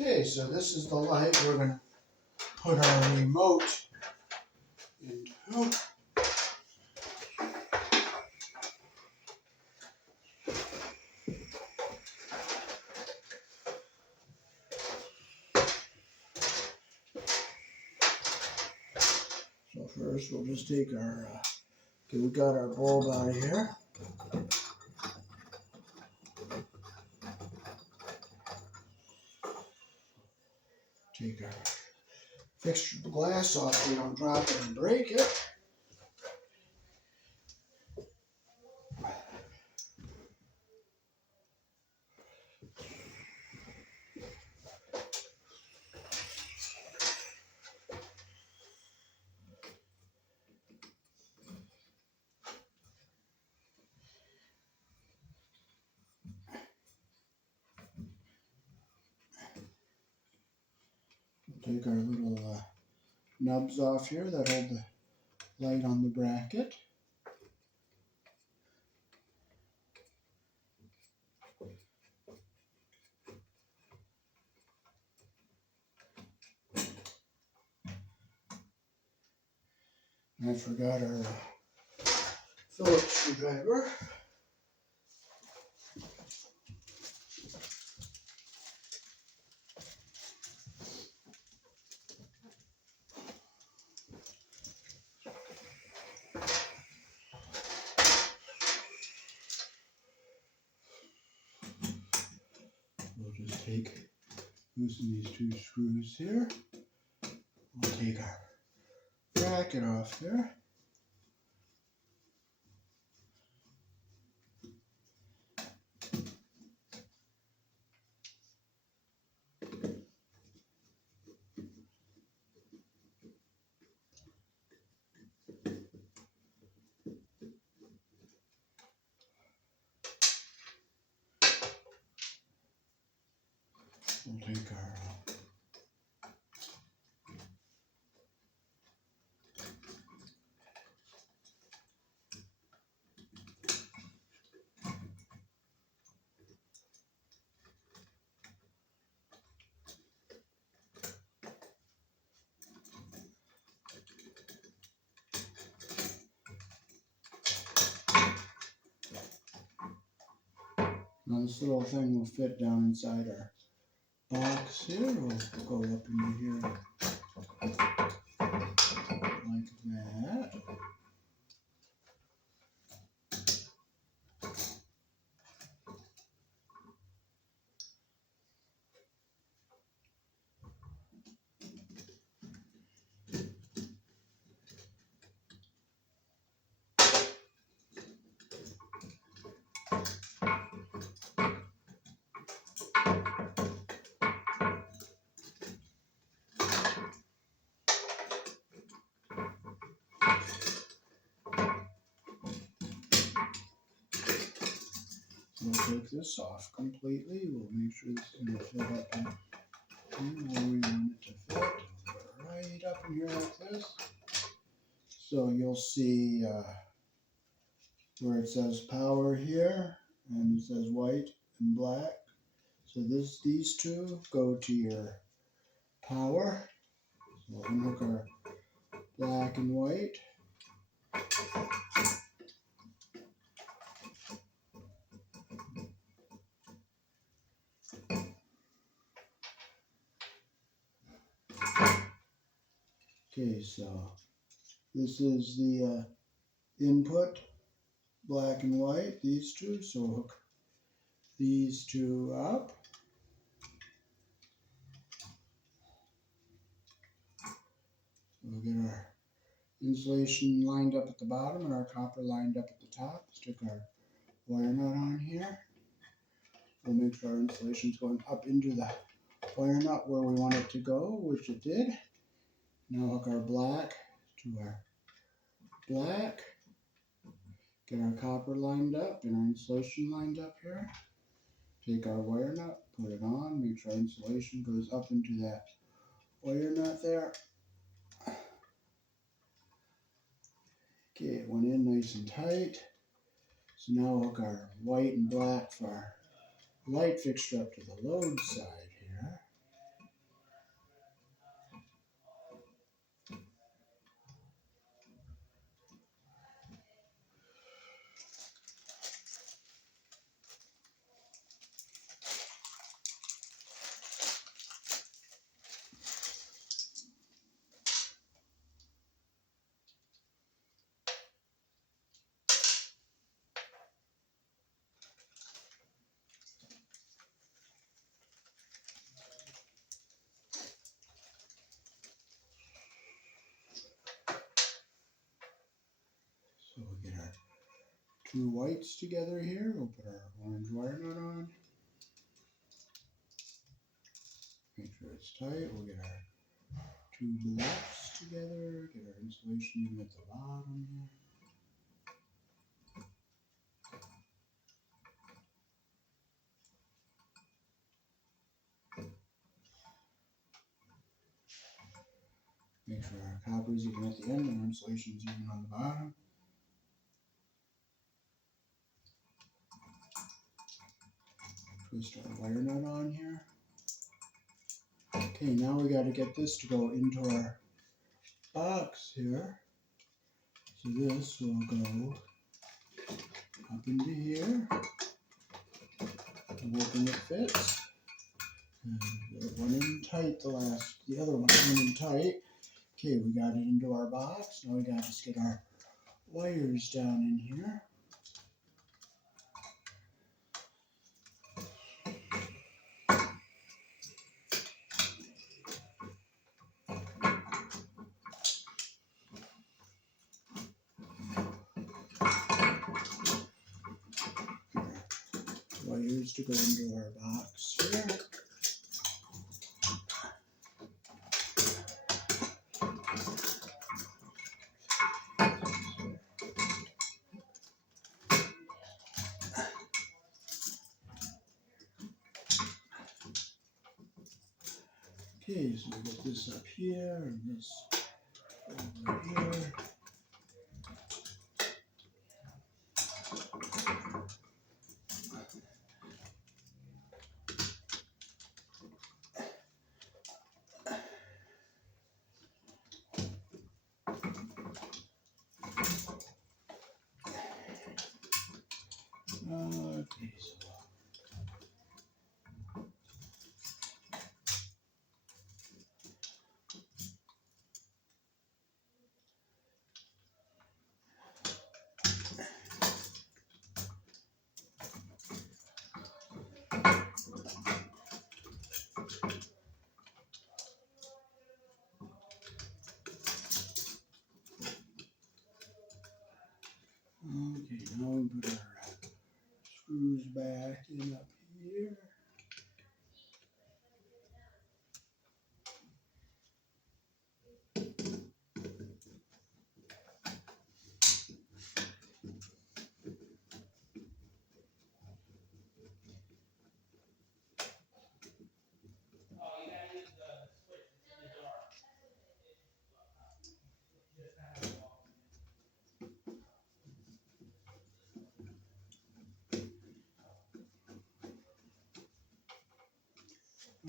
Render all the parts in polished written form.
Okay, so this is the light we're going to put our remote into. So first we'll just take our, okay, we got our bulb out of here. Take our fixture glass off so we don't drop it and break it. We'll take our little nubs off here that hold the light on the bracket. And I forgot our Phillips screwdriver. We'll just loosen these two screws here. We'll take our bracket off here. We'll take our now this little thing will fit down inside our box here. We'll go up into here like that. We'll take this off completely. We'll make sure this is going to fit up in where we want it to fit. Right up in here like this. So you'll see where it says power here, and it says white and black. So these two go to your power. So we'll unhook our black and white. Okay, so this is the input, black and white, these two. So hook these two up. We'll get our insulation lined up at the bottom and our copper lined up at the top. Stick our wire nut on here. We'll make sure our insulation is going up into the wire nut where we want it to go, which it did. Now hook our black to our black. Get our copper lined up and our insulation lined up here. Take our wire nut, put it on, make sure our insulation goes up into that wire nut there. Okay, it went in nice and tight. So now hook our white and black for our light fixture up to the load side here. two whites together here. We'll put our orange wire nut on. Make sure it's tight. We'll get our two blacks together. Get our insulation even at the bottom here. Make sure our copper is even at the end and our insulation is even on the bottom. Twist our wire nut on here. Okay, now we got to get this to go into our box here. So this will go up into here. I'm hoping it fits. And it went in tight the other one went in tight. Okay, we got it into our box. Now we got to just get our wires down in here. Wires to go into our box here. Okay, so we get this up here and this over here. Okay, so okay, now we put our screws back in up here.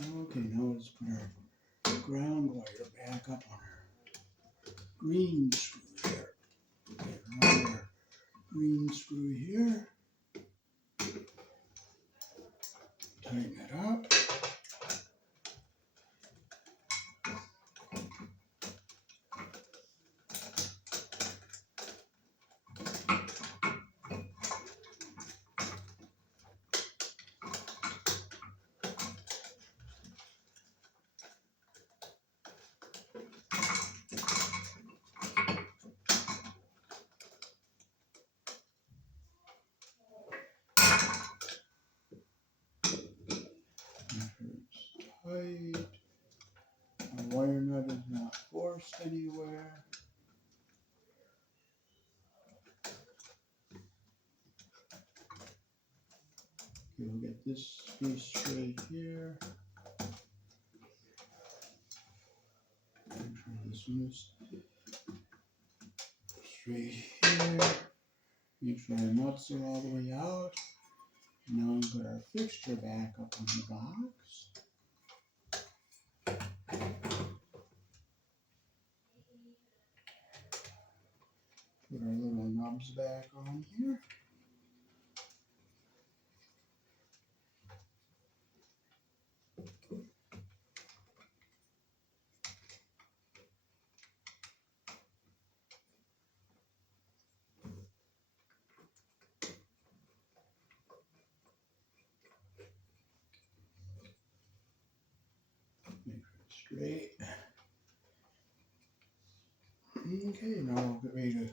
Okay, now let's put our ground wire back up on our green screw here. Get around our green screw here. Tighten it up. Make sure it's tight. Our wire nut is not forced anywhere. Okay, we'll get this piece straight here. Make sure this one is straight here. Make sure our nuts are all the way out. Now we put our fixture back up on the box. Put our little nubs back on here. Make sure it's straight. Okay, now we'll get ready to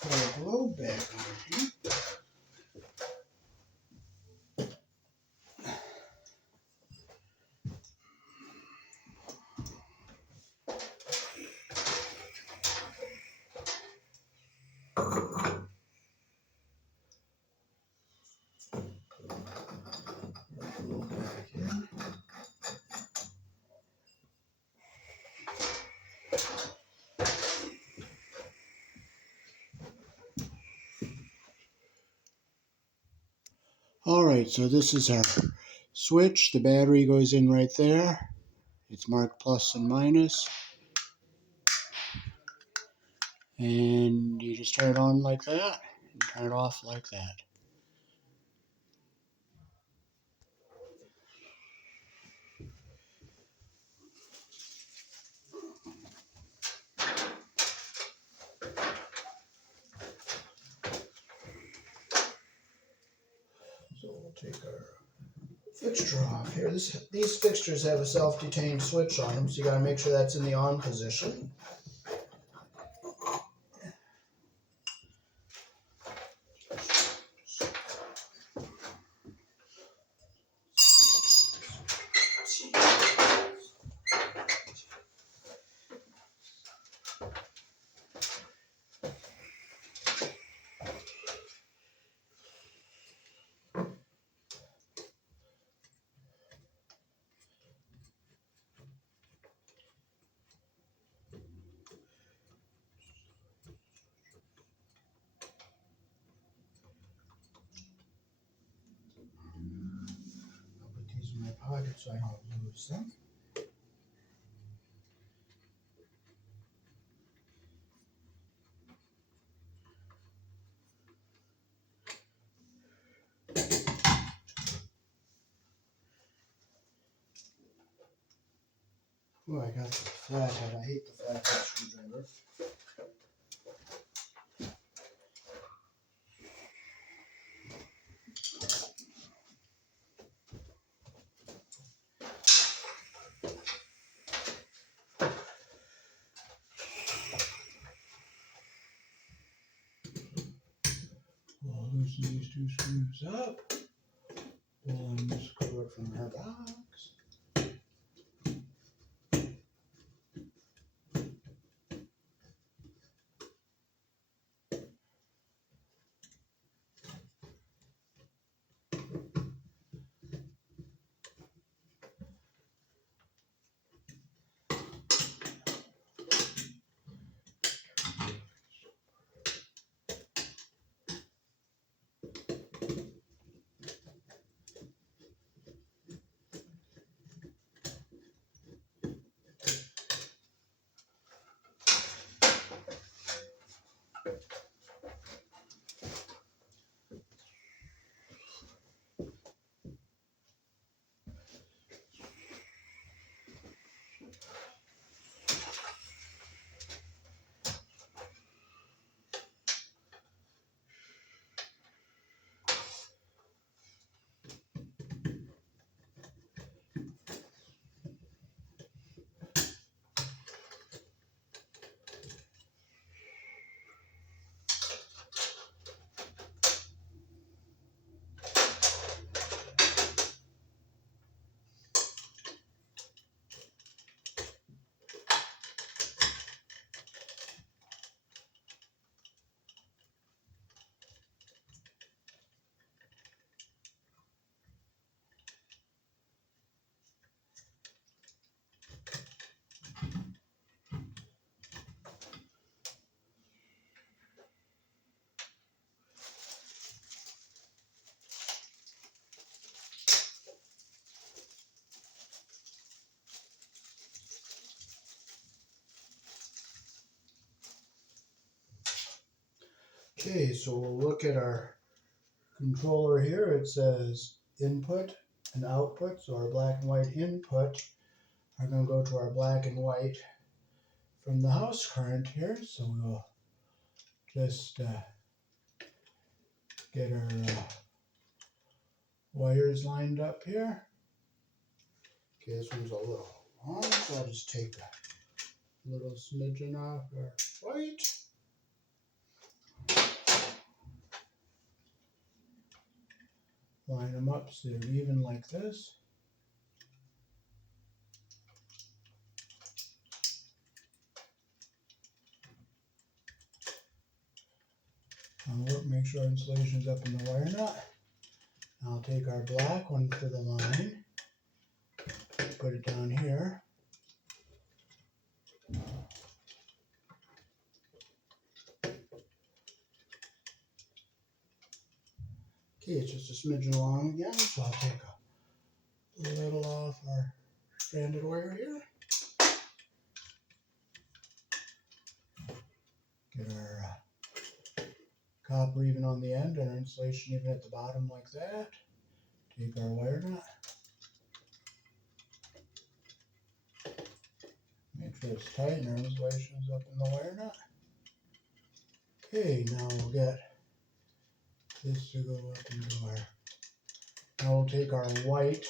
put our globe back on here. Alright, so this is our switch. The battery goes in right there. It's marked plus and minus. And you just turn it on like that and turn it off like that. So we'll take our fixture off here. These fixtures have a self-detained switch on them, so you got to make sure that's in the on position. I'll put these in my pocket so I don't lose them. Oh, I got the flathead. I hate the flathead screwdriver. We'll loosen these two screws up. We'll unscrew it from our box. Okay, so we'll look at our controller here. It says input and output. So our black and white input are going to go to our black and white from the house current here. So we'll just get our wires lined up here. Okay, this one's a little long, so I'll just take a little smidgen off our white. Line them up so they're even like this. I'll look, make sure insulation's up in the wire nut. I'll take our black one to the line, put it down here. Okay, it's just a smidgen long again, so I'll take a little off our stranded wire here. Get our copper even on the end and our insulation even at the bottom like that. Take our wire nut. Make sure it's tight and our insulation is up in the wire nut. Okay, now we'll get this to go up into our... Now we'll take our white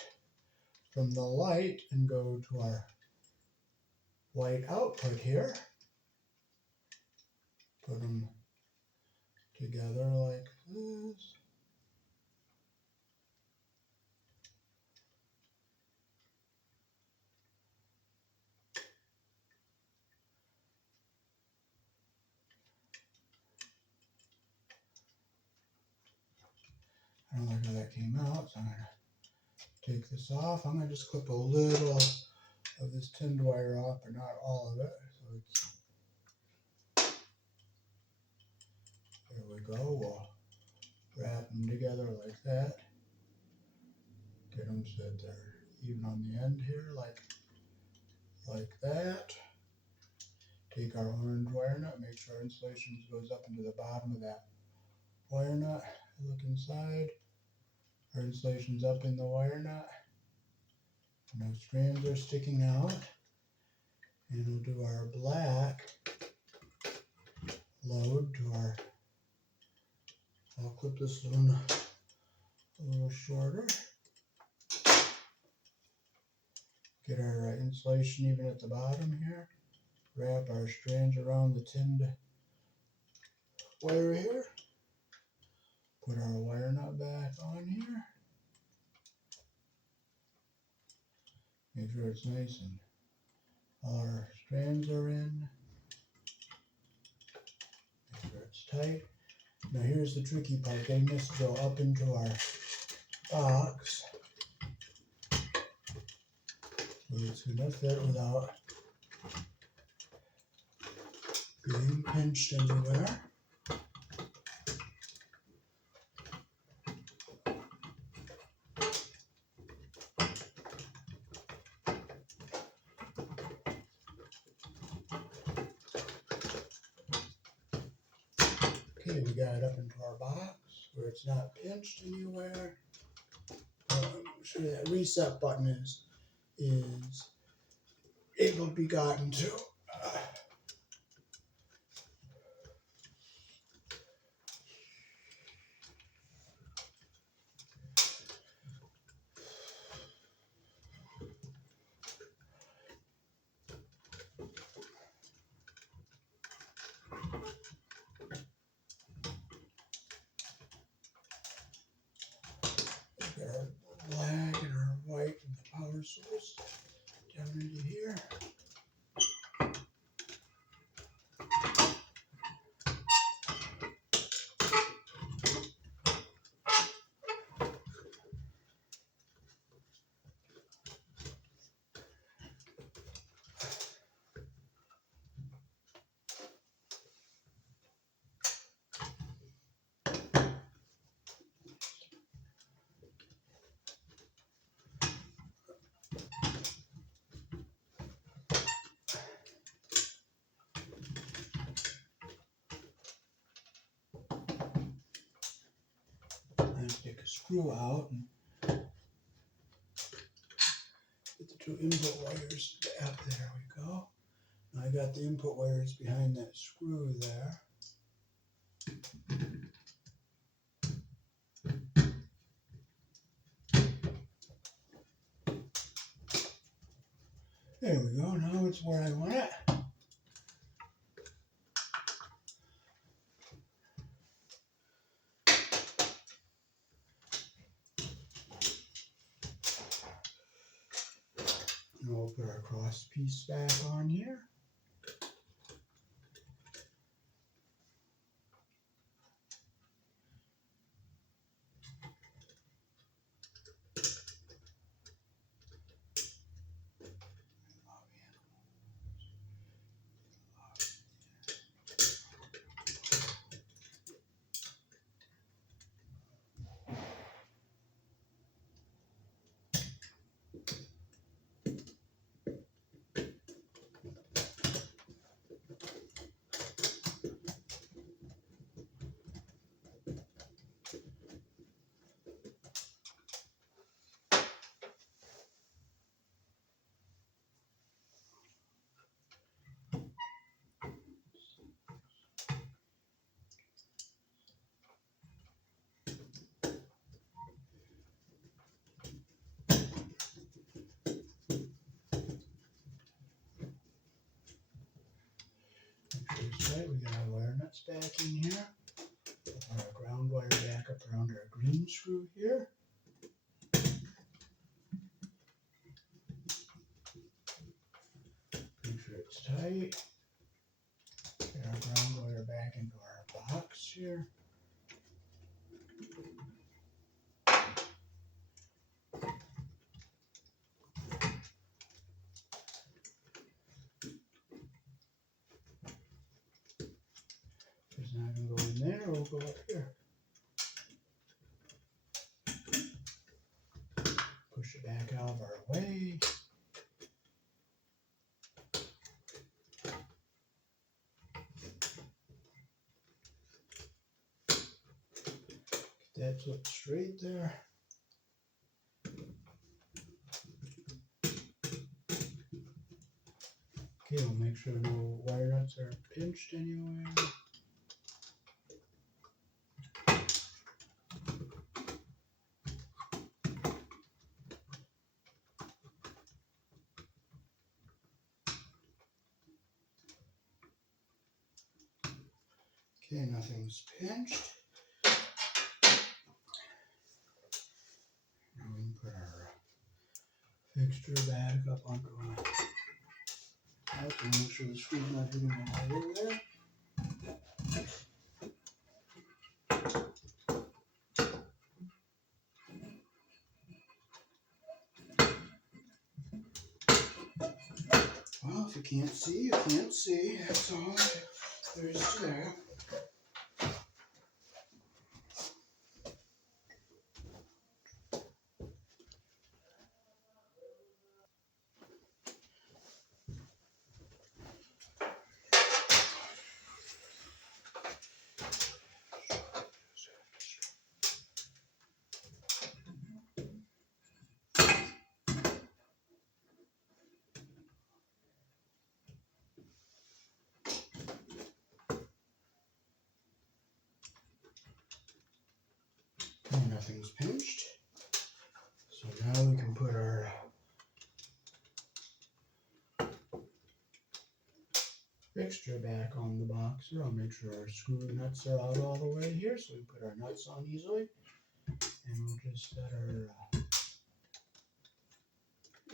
from the light and go to our white output here. Put them together like this. I don't like how that came out, so I'm going to take this off. I'm going to just clip a little of this tinned wire off, but not all of it. So it's, there we go. We'll wrap them together like that. Get them so that they're even on the end here, like that. Take our orange wire nut, make sure our insulation goes up into the bottom of that wire nut. Look inside. Our insulation's up in the wire nut. No strands are sticking out. And we'll do our black load to our... I'll clip this one a little shorter. Get our insulation even at the bottom here. Wrap our strands around the tinned wire here. Put our wire nut back on here. Make sure it's nice and all our strands are in. Make sure it's tight. Now here's the tricky part, getting this to go up into our box. So it's going to fit without being pinched anywhere. Okay, we got it up into our box where it's not pinched anywhere. Make sure that reset button is able to be gotten to. Got our black and our white and the power source down into here. And take a screw out and get the two input wires back. There we go. Now I got the input wires behind that screw there. There we go. Now it's where I want it. And we'll put our cross piece back on here. this tight. We got our wire nuts back in here. Our ground wire back up around our green screw here. Make sure it's tight. Get our ground wire back into our box here. It's not going to go in there, we'll go up here. Push it back out of our way. Get that flipped straight there. Okay, we'll make sure no wire nuts are pinched anywhere. Okay, nothing's pinched. Now we can put our fixture back up onto our house and make sure the screw's not hitting the wire there. Well, if you can't see, you can't see. That's all there is to that. And nothing's pinched. So now we can put our fixture back on the boxer. I'll make sure our screw nuts are out all the way here so we put our nuts on easily. And we'll just set our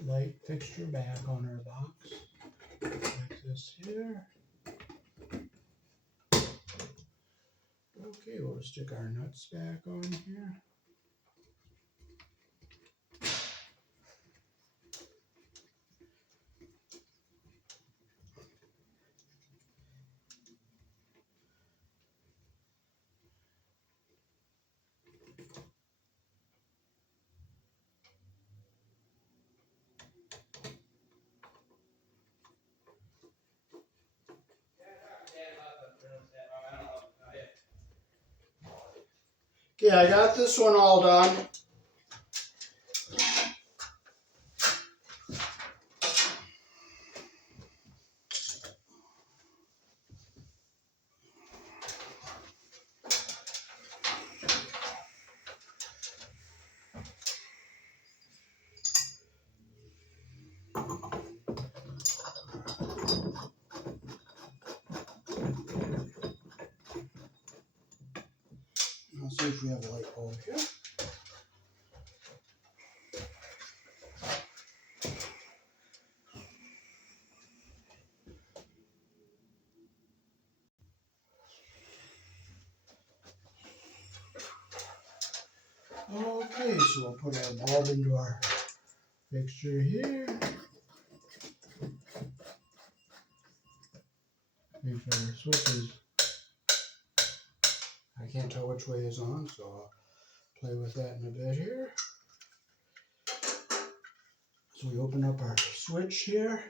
light fixture back on our box like this here. Okay, we'll stick our nuts back on here. Okay, I got this one all done. Let's see if we have a light bulb here. Okay, so we'll put our bulb into our fixture here. Make sure our switch is, I can't tell which way is on, so I'll play with that in a bit here. So we open up our switch here,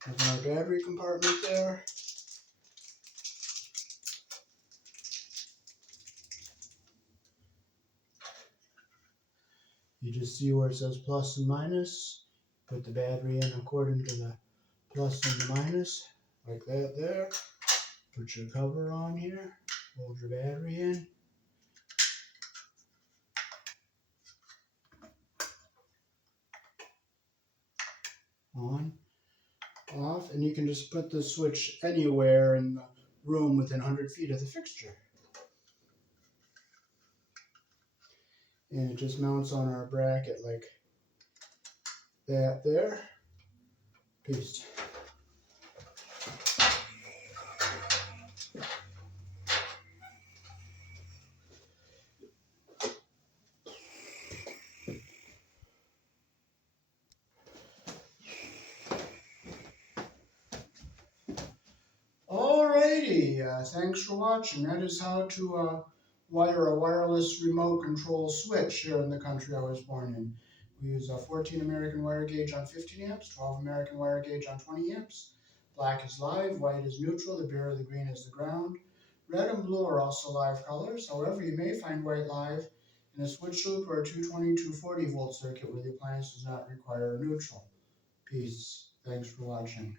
have our battery compartment there. You just see where it says plus and minus. Put the battery in according to the plus and the minus, like that there. Put your cover on here, hold your battery in. On. off, and you can just put the switch anywhere in the room within 100 feet of the fixture. And it just mounts on our bracket like that there. Peace. Alrighty, thanks for watching. That is how to wire a wireless remote control switch here in the country I was born in. We use a 14 American wire gauge on 15 amps, 12 American wire gauge on 20 amps. Black is live, white is neutral, the beer or the green is the ground. Red and blue are also live colors. However, you may find white live in a switch loop or a 220, 240 volt circuit where the appliance does not require a neutral. Peace. Thanks for watching.